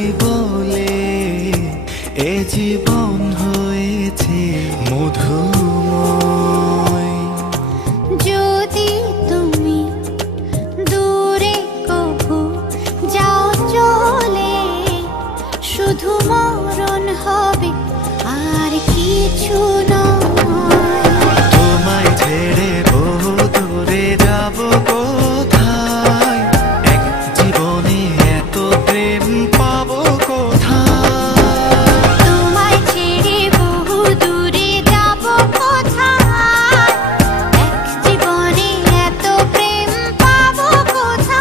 বুঝি বলে এ জীবন হয়েছে মধুময়। যদি তুমি দূরে কভু যাও চলে, শুধু মরণ হবে আর কিছু নয়। তোমায় ছেড়ে বহু দূরে যাব কোথায়, এক জীবনে এত প্রেম পাবো কোথায়। তোমায় ছেড়ে বহু দূরে যাব কোথায়, এক জীবনে এত প্রেম পাবো কোথায়।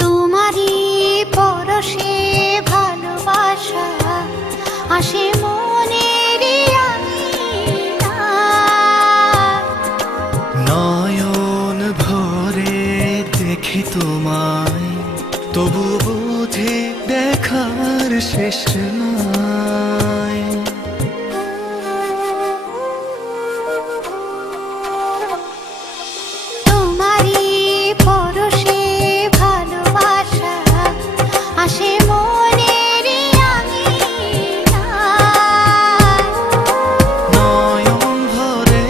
তোমারই পরশে ভালোবাসা আসে মনের আঙিনায়। নয়ন ভরে দেখি তোমায়, তবু বুঝে দেখার শেষ নাই। তোমারই পরশে ভালোবাসা আসে মনের আঙিনায়। নয়ন ভরে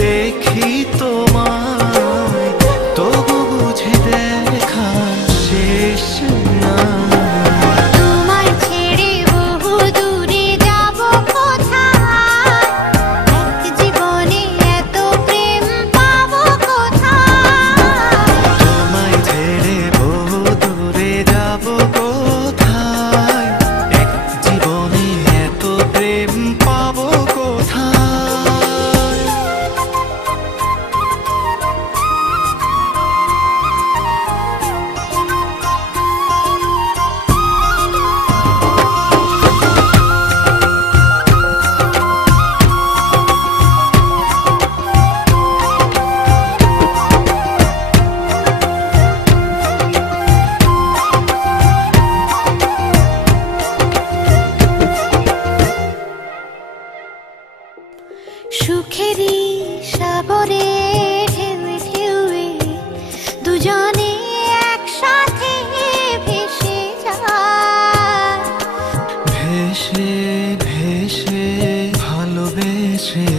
দেখি তোমায়, তবু বুঝে দেখার শেষ নাই। তোমায় ছেড়ে বহু দূরে যাব কোথায়, এক জীবনে এত প্রেম পাবো কোথায়। তোমায় ছেড়ে বহু দূরে যাব কোথায়, এক জীবনে এত প্রেম পাবো কোথায়। সুখেরই সাগরে ঢেউয়ে ঢেউয়ে দুজনে একসাথে ভেসে যায়। ভেসে ভেসে ভালোবেসে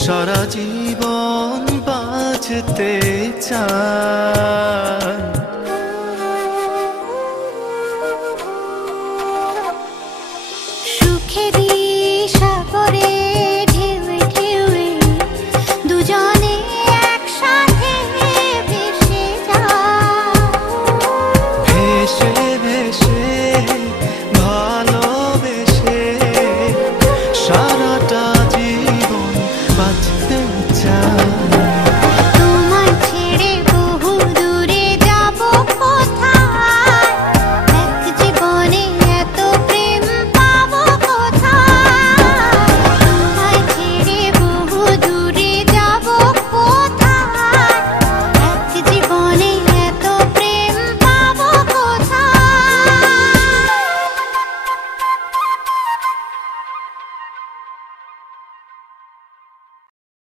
সারা জীবন বাঁচতে চাই।